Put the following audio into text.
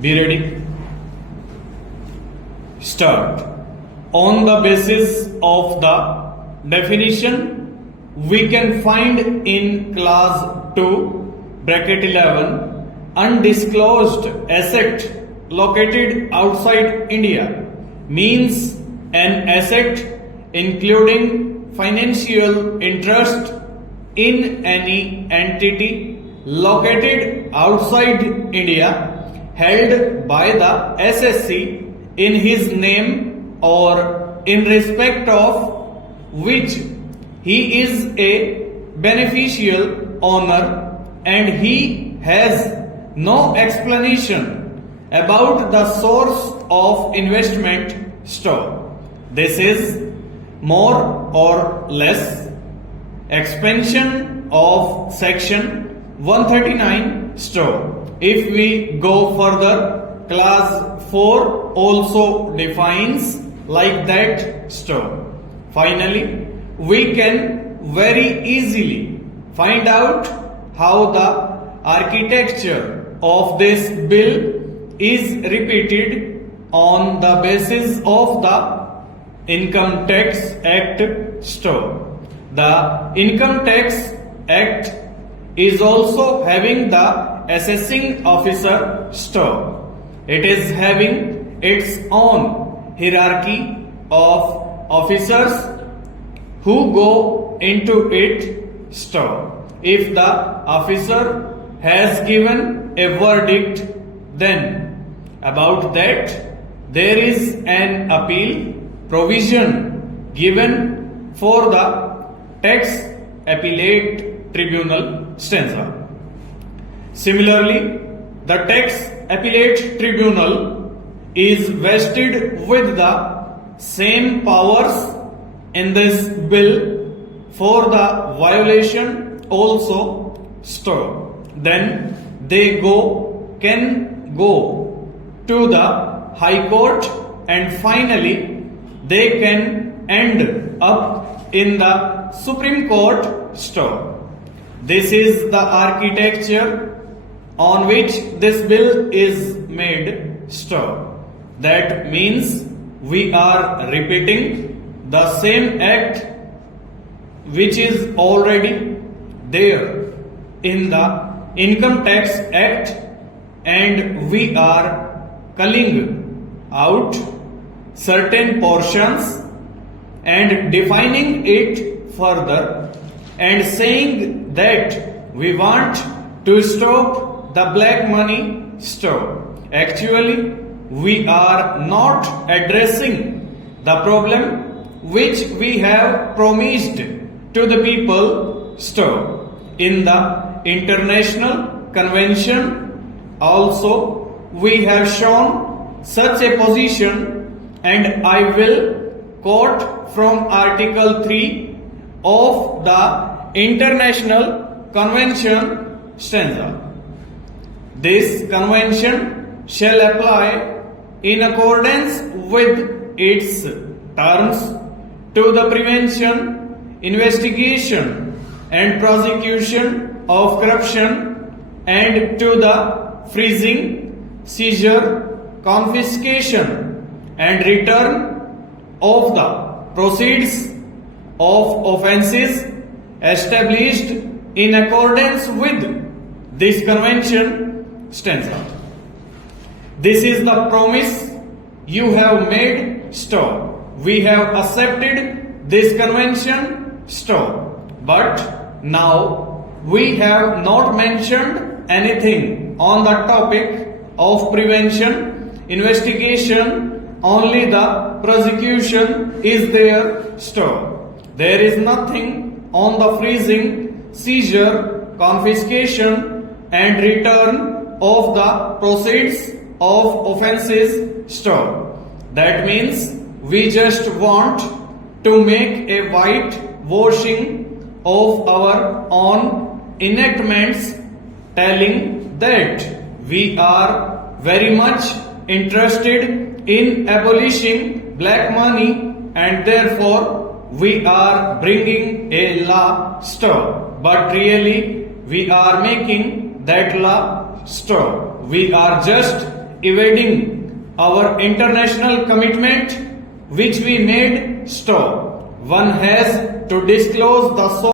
Be ready. Start. On the basis of the definition we can find in class 2 bracket 11, undisclosed asset located outside India means an asset including financial interest in any entity located outside India held by the SSC in his name or in respect of which he is a beneficial owner and he has no explanation about the source of investment stock. This is more or less expansion of section 139 store. If we go further, class 4 also defines like that store. Finally, we can very easily find out how the architecture of this bill is repeated on the basis of the Income Tax Act store. The Income Tax Act is also having the assessing officer store. It is having its own hierarchy of officers who go into it store. If the officer has given a verdict, then about that there is an appeal provision given for the Tax Appellate Tribunal stanza. Similarly, the Tax Appellate Tribunal is vested with the same powers in this bill for the violation also store. Then they can go to the High Court and finally they can end up in the Supreme Court store. This is the architecture on which this bill is made store. That means we are repeating the same act which is already there in the Income Tax Act, and we are culling out certain portions and defining it further and saying that we want to stop the black money store. Actually, we are not addressing the problem which we have promised to the people store. In the International Convention also we have shown such a position, and I will quote from Article 3 of the International Convention stanza. This convention shall apply in accordance with its terms to the prevention, investigation and prosecution of corruption and to the freezing, seizure, confiscation and return of the proceeds of offences established in accordance with this convention stanza. This is the promise you have made store. We have accepted this convention store, but now we have not mentioned anything on the topic of prevention, investigation, only the prosecution is there store. There is nothing on the freezing, seizure, confiscation and return of the proceeds of offences store. That means we just want to make a white washing of our own enactments, telling that we are very much interested in abolishing black money and therefore we are bringing a law store. But really we are making that law store. We are just evading our international commitment which we made, stop. One has to disclose the